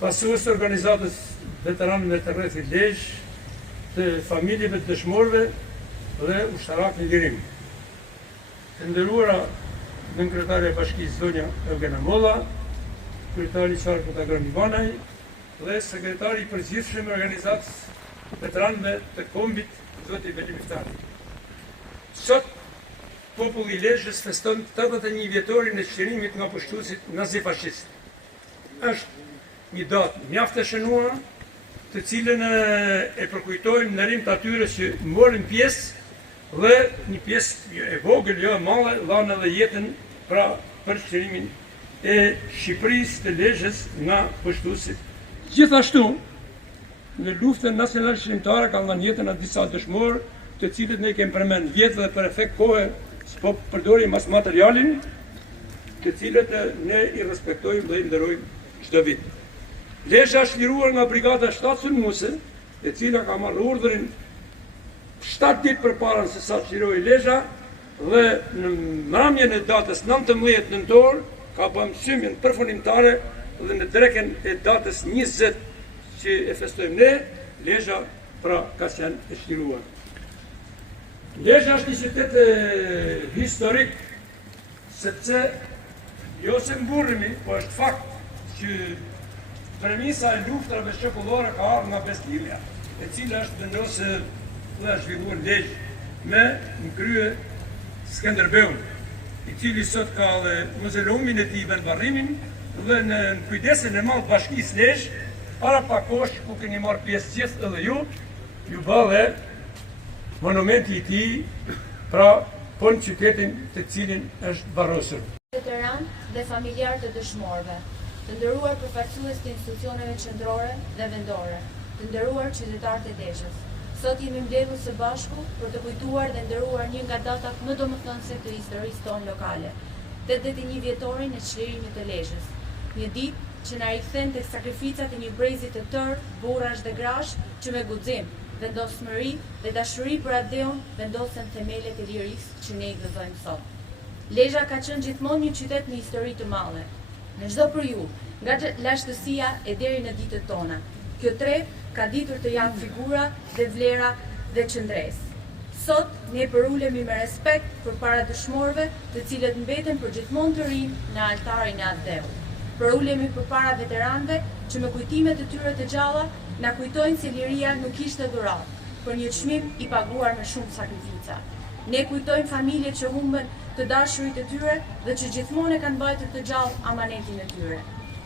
Pasues të organizatës veteranëve të rrethit Lezhë, të familjeve të dëshmorëve dhe ushtarakë në lirim. Të nderuara nënkryetare e Bashkisë zonja Eugena Molla, kryetari i Qarkut Agram Ivanaj dhe sekretari i përgjithshëm i organizatës veteranëve të kombit zoti Veli Miftari. Sot populli i Lezhës feston 81 vjetorin e çlirimit nga pushtuesit nazifashist. Është një datë mjaft e shënuar, të cilën e përkujtojmë në rim të atyre që morën pjesë dhe një pjesë e vogël, jo e madhe, dhanë edhe jetën për çlirimin e Shqipërisë të Lezhës nga pushtuesit. Gjithashtu, në luftën nacionale shqiptare kanë dhënë jetën atë disa dëshmorë, të cilët ne kemi përmend vjetë dhe për efekt kohe s'po përdorim as materialin, të cilët ne i respektojmë dhe i nderojmë çdo vit. Lezhë është liruar nga brigada 7 sulmuese, e cila ka marrë urdhrin 7 ditë përpara se sa çliroi Lezhë dhe në mramjen e datës 19 nëntor ka bërë mësimin përfundimtare dhe në dreken e datës 20 që e festojmë ne, Lezhë pra ka qenë e çliruar. Lezhë është një qytet historik, sepse jo se mburremi, po është fakt që premisa e luftrave shekullore ka ardhur nga Bestia, e cila është vendosë dhe zhvilluar Lezhë me në krye Skënderbeun, i cili sot ka dhe mausoleumin e tij vendvarrimin dhe në kujdesin e madh Bashkisë Lezhë, para pak kohësh ku keni marrë pjesë gjithë edhe ju bë dhe monumenti i tij, pra po në qytetin të cilin është varrosur. Veteran dhe familjar të dëshmorëve, të nderuar përfaqësues të institucioneve qendrore dhe vendore, të nderuar qytetarët e Lezhës. Sot jemi mbledhur së bashku për të kujtuar dhe nderuar një nga datat më domethënëse të historisë tonë lokale, 81 vjetorin e çlirimit të Lezhës. Një ditë që na rikthen tek sakrificat e një brezi të tërë, burrash dhe grash, që me guxim, vendosmëri dhe dashuri për atë vendosen themelet e lirisë që ne i gëzojmë sot. Lezhë ka qenë gjithmonë një qytet me histori të madhe. Në çdo periudhë, nga lashtësia e deri në ditët tona, kjo treg ka ditur të janë figura dhe vlera dhe qëndresë. Sot ne përulemi me respekt përpara dëshmorëve, të cilët mbeten përgjithmonë të rinj në altarin e atë dheut. Përulemi përpara veteranëve që me kujtimet e tyre të gjalla na kujtojnë se liria nuk ishte dhuratë, por një çmim i paguar me shumë sakrifica. Ne kujtojmë familjet që humbën të dashurit e tyre dhe që gjithmonë e kanë mbajtur të gjallë amanetin e tyre.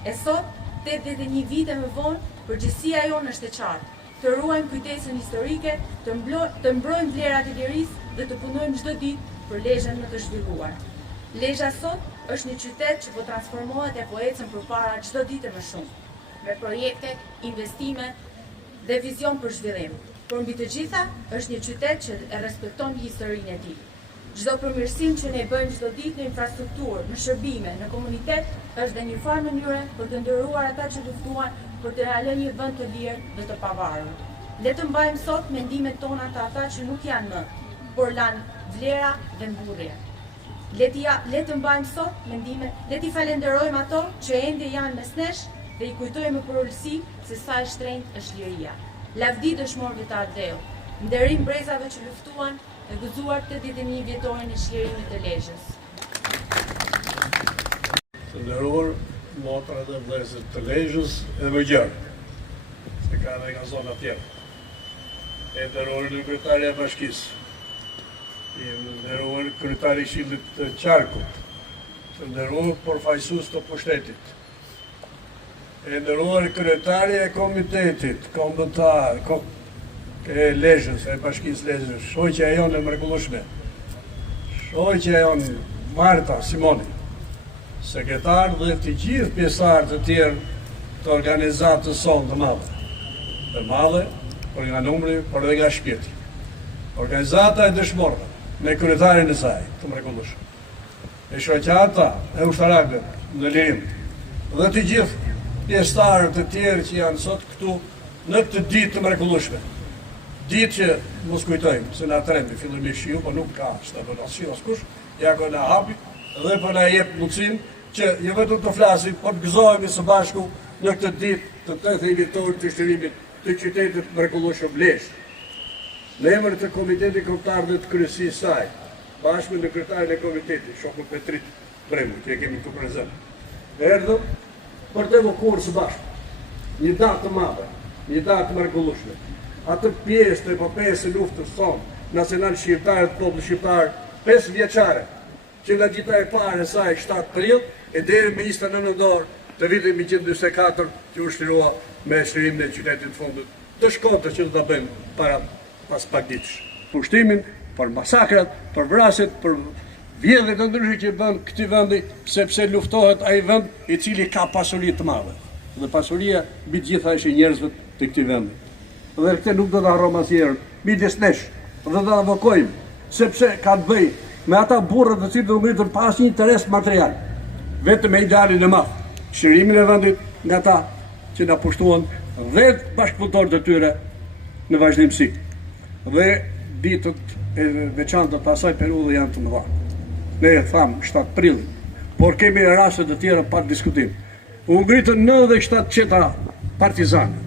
E sot, 81 vite më vonë, përgjegjësia jonë është e qartë, të ruajmë kujtesën historike, të mbrojmë vlerat e lirisë dhe të punojmë çdo ditë për Lezhën më të zhvilluar. Lezhë sot është një qytet që po transformohet e po ecën përpara çdo ditë më shumë, me projekte, investime dhe vizion për zhvillim. Por mbi të gjitha, është një qytet që e respekton historinë e tij. Çdo përmirësim që ne bëjmë çdo ditë në infrastrukturë, në shërbime, në komunitet, është dhe një farë mënyre për të nderuar ata që luftuan për të lënë një vend të lirë dhe të pavarur. Le të mbajmë sot mendimet tona të ata që nuk janë më, por lanë vlera dhe mburrje. Le të mbajmë sot mendimet, le t'i falenderojmë ato që ende janë mes nesh dhe i kujtojmë për ulësi se sa e shtrenjtë është liria. Lavdi dëshmorëve të atë dheut, nderim brezave që luftuan e gëzuar 81 vjetorin e çlirimit të Lezhës. Të nderuar motra dhe vëllezër të Lezhës e Mëgjerë, se ka edhe nga zona tjetër. E nderuar kryetari e bashkisë, i nderuar kryetari i Këshillit të Qarkut, të nderuar përfaqësues të pushtetit, e nderuar kryetari e komitetit kombëtar e Lezhës, e bashkisë Lezhës, shoqja jonë e mrekullueshme, shoqja jonë Marta Simoni, sekretar dhe të gjithë pjesëtarët të tjerë të organizatës sonë të madhe, por nga numri, por edhe nga shpirti. Organizata e dëshmorëve, me kryetarin e saj, të mrekullueshëm, e shoqata e ushtarakëve në lirim, dhe të gjithë pjesëtarët të tjerë që janë sot këtu në këtë ditë të mrekullueshme. Ditë që mos kujtojmë, se na trendi fillimisht ju, po nuk ka stabilacion askush, ja ko na hapi dhe po na jep mundësinë që jo vetëm të flasim, por të gëzohemi së bashku në këtë ditë të 80 vjetorit të shtrimit të qytetit mrekullueshëm Lezhë. Në emër të Komitetit Kombëtar dhe të kryesisë saj, bashkë me kryetarin e komitetit, shokun Petrit Bremu, që e kemi këtu prezant, erdhëm për të evokuar së bashku një datë të madhe, një datë të mrekullueshme. Atë pjesë të epopejës së luftës sonë nacional shqiptare të popullit shqiptar 5 vjeçare, që nga dita e parë e saj 7 prill e deri me 29 nëntor të vitit 1944 që u shtrirua me shtirimin e qytetit të fundit të Shkodrës që do ta bëjmë pas pak ditësh. Pushtimin për masakrat, për vrasjet, për vjedhjet e ndryshme që bën këtij vendi, sepse luftohet ai vend i cili ka pasuri të madhe. Dhe pasuria mbi të gjitha është e njerëzve të këtij vendi. Dhe këtë nuk do ta harrojmë asnjëherë. Midis nesh, do ta avokojmë, sepse ka të bëjë me ata burrë të cilët u ngritën pa asnjë interes material, vetëm me idealin e madh, shërimin e vendit nga ata që na pushtuan dhe bashkëpunëtorët e tyre në vazhdimsi. Dhe ditët e veçanta të asaj periudhe janë të mëdha. Ne e tham 7 prill, por kemi raste të tjera pa diskutim. U ngritën 97 qeta partizane.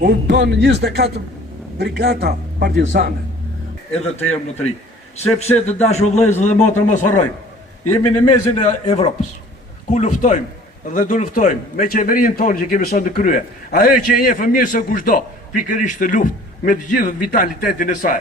U bën 24 brigada partizane, edhe të jemi më të ri. Sepse të dashur vëllezër dhe motra mos harrojmë, jemi në mezin e Evropës, ku luftojmë dhe do luftojmë me qeverinë tonë që kemi sot në krye. Ajo që e njeh mirë se kushdo, pikërisht të luftë me të gjithë vitalitetin e saj.